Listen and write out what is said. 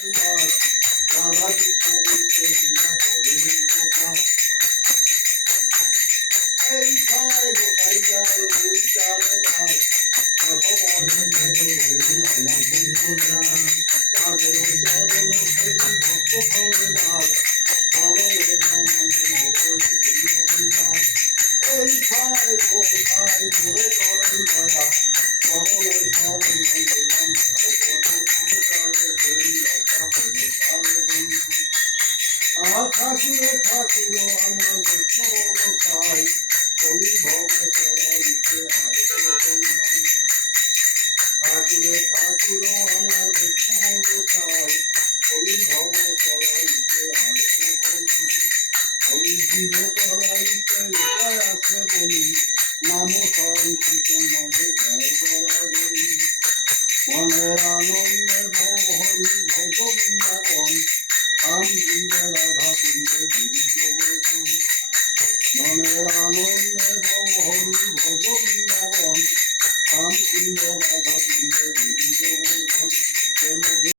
রাধা কৃষ্ণ নিত্য লীলা করেন কথা। এই সাই গোসাই যার ওই চার দাস ভগবান তাদের চরণ সেবি ভক্ত ফলে দাস ভগবে এই সাই গোসাই করে করেন দয়া সকলে শরণ দিলাম ঠাকুরে ঠাকুর আমার বৈষ্ণব চাই কলি ভব করাইতে আর ঠাকুরে ঠাকুর আমার বৈষ্ণব চাই কলি ভব করাইতে আর কলি জীব করাইতে উপায় আছে বলি নাম সংকীর্ত মাঝে জয় করা বলি মনের আনন্দে হরি ভগ বৃন্দাবন আম কুঞ্জ রাধা কুঞ্জ গিরিগোবর্ধন মনের আনন্দে হরি ভগ বৃন্দাবন আম কুঞ্জ রাধা কুঞ্জ গিরিগোবর্ধন